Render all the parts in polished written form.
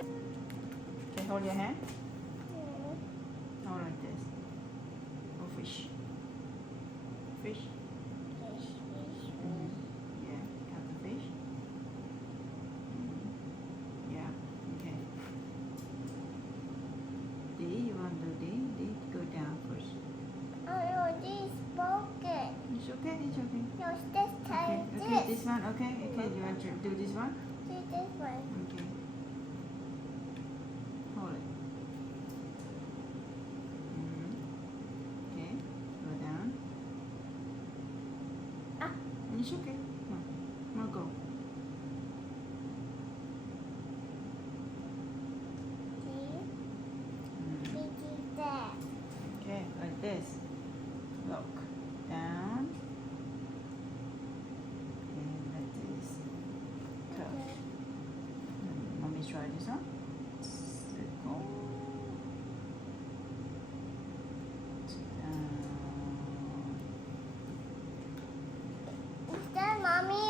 Okay, hold your hand. Hold like this. Oh, fish. Fish. Yeah, got the fish. Yeah, okay. D, you want to do D? D, go down first. Oh no, this is broken. It's okay, it's okay. No, this time Okay, this one, okay? Okay, you want to do this one? Do this one. Okay. Hold it. Okay, go down. Ah. It's okay. Come on, come on, go. See? This is there. Okay, like this. Look, down. And like this. Curve. Let me try this one. Circle. Down. Is that mommy?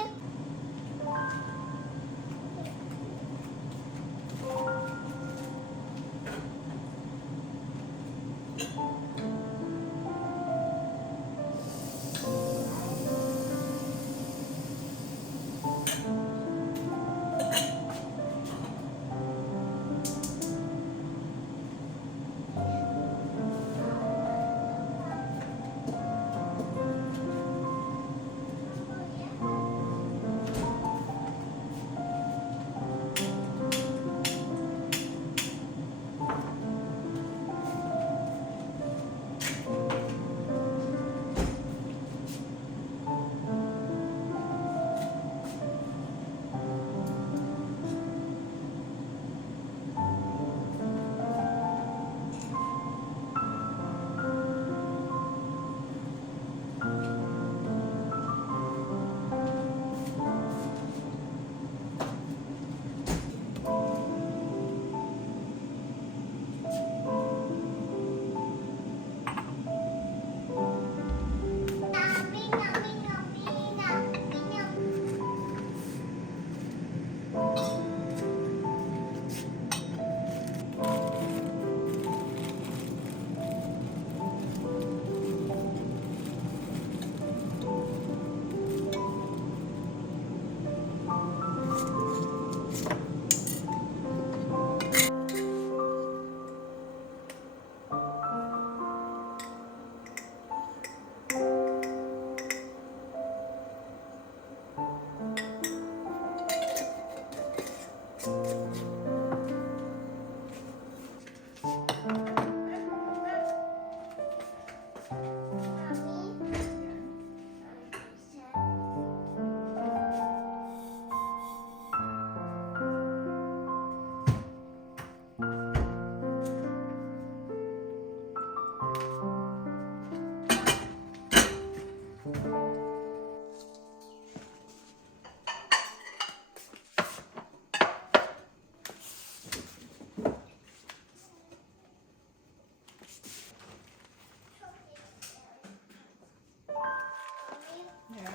Yeah.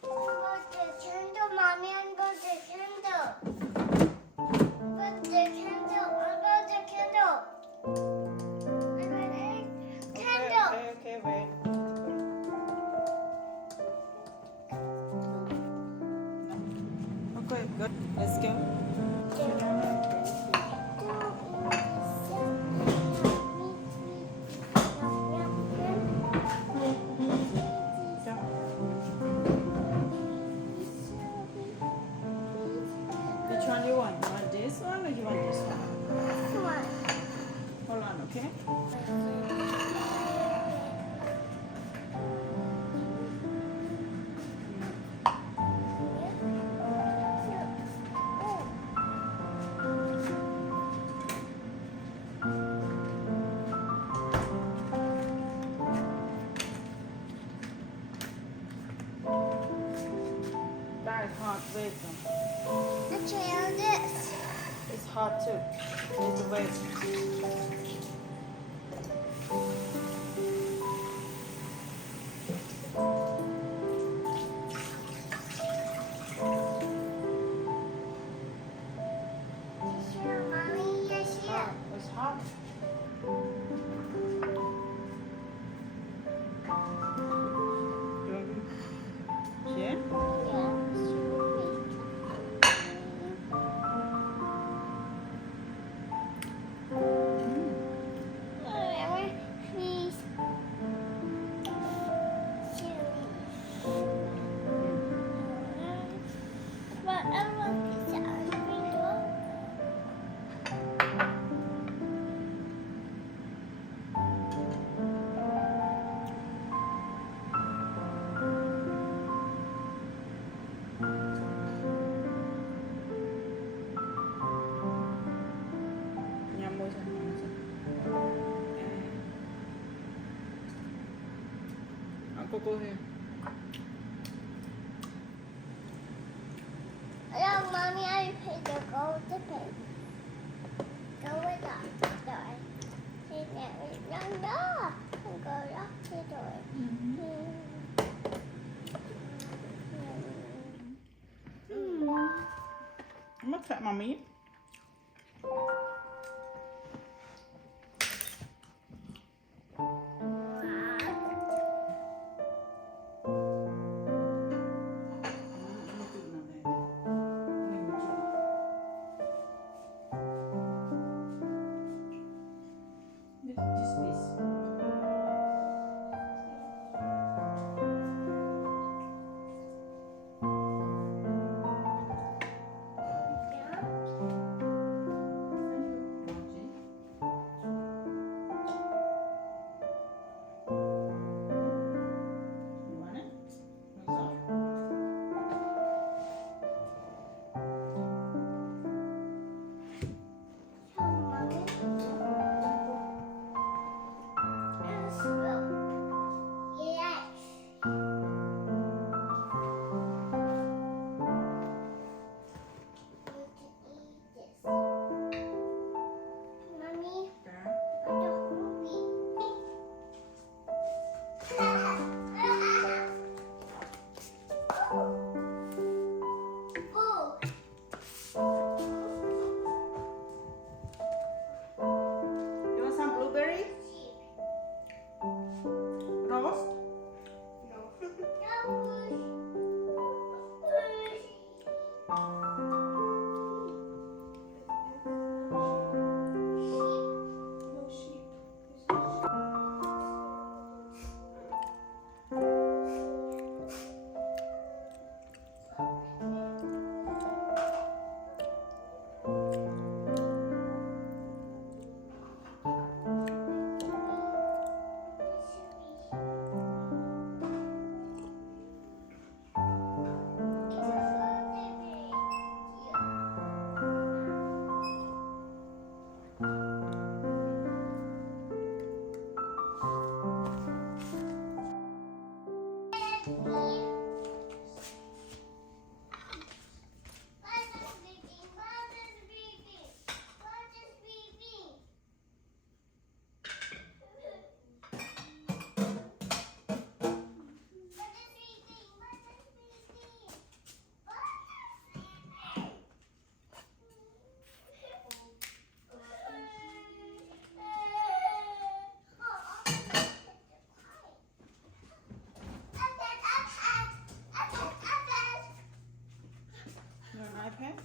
Put the candle, mommy, and put the candle. Put the candle. Put the candle. Candle. Okay, wait. Okay, good. Let's go. Which one do you want? You want this one or you want this one? Hold on, okay? That is hot, wait. Try this. It's hot too. You need to wait. Coco here. Look, Mommy, I paid the gold to pay. Go with that door. See, no. Go lock the door. What's that, Mommy? You want some blueberry? Roast? You want an iPad?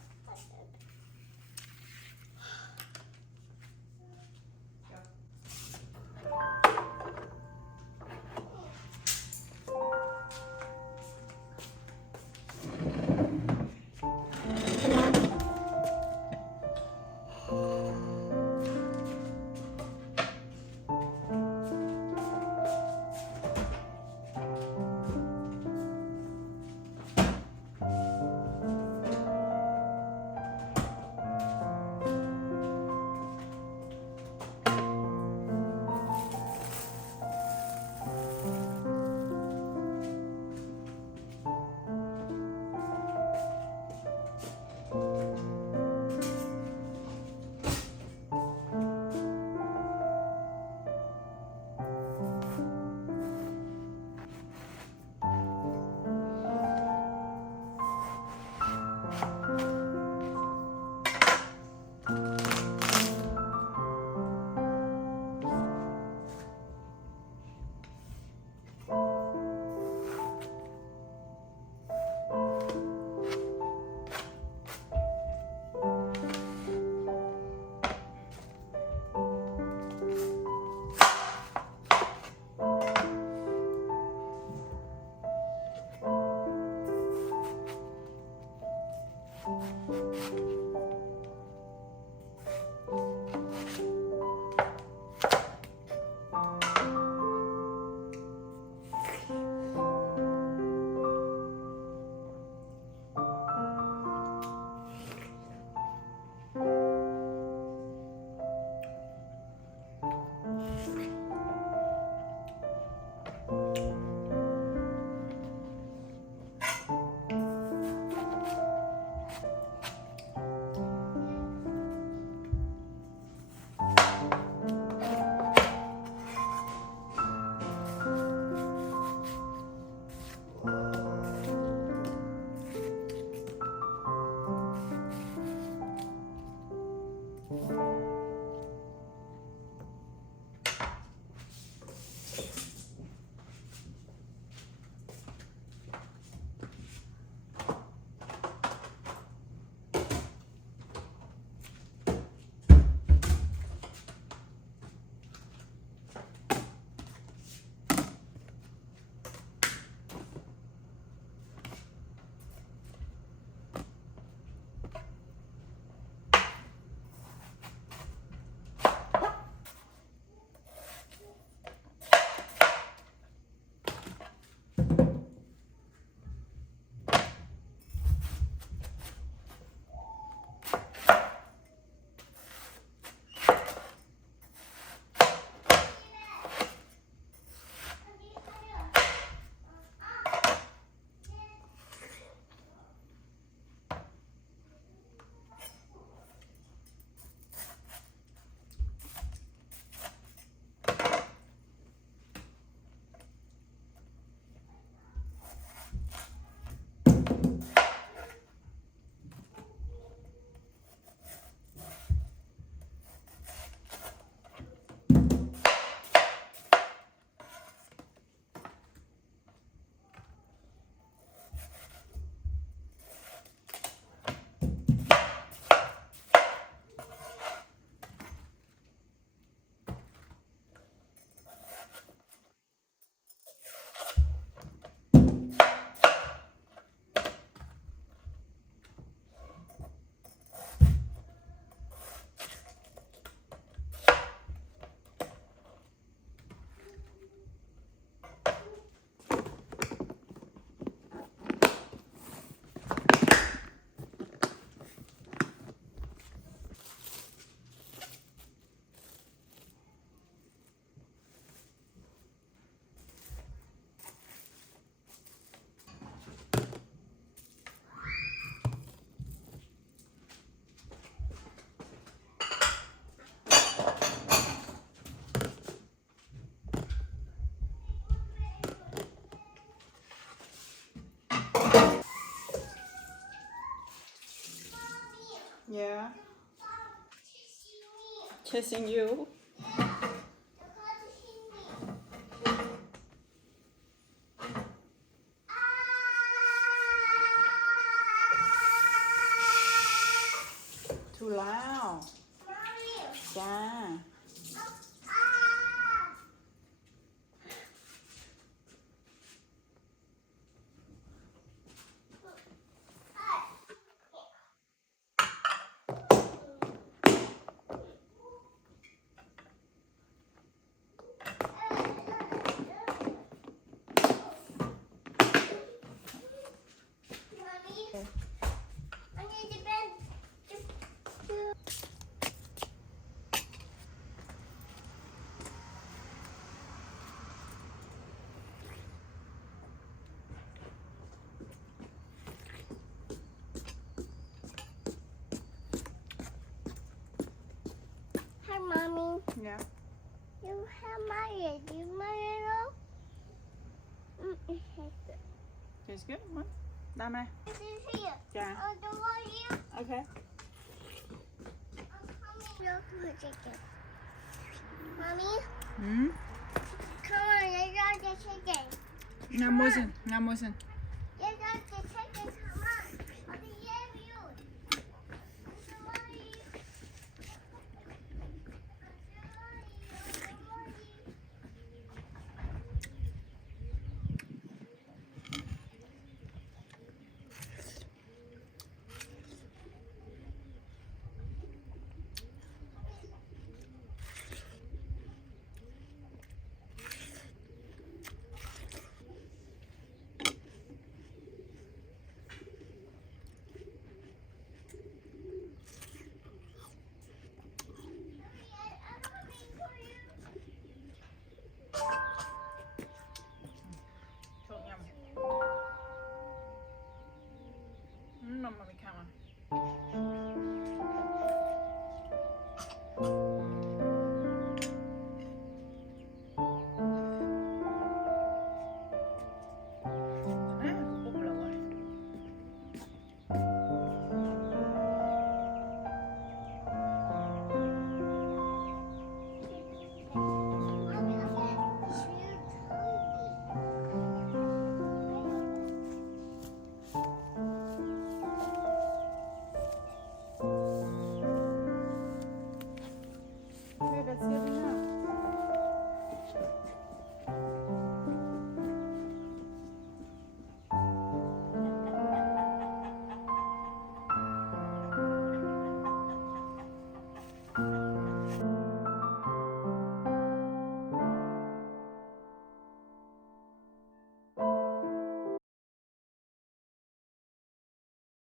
Yeah. Chasing you. Too loud. Yeah. Hi, Mommy. Yeah. You have my you my It's good. What? Làm này. This is here. Yeah. Oh, the one here. Okay. Look for chicken. Mommy, Hmm. come on, let's got the chicken. Ngắm môi xin. Ngắm môi xin. Let's got the chicken. Come on. I'll be here with you. Trộn nhầm. Mama bị camera.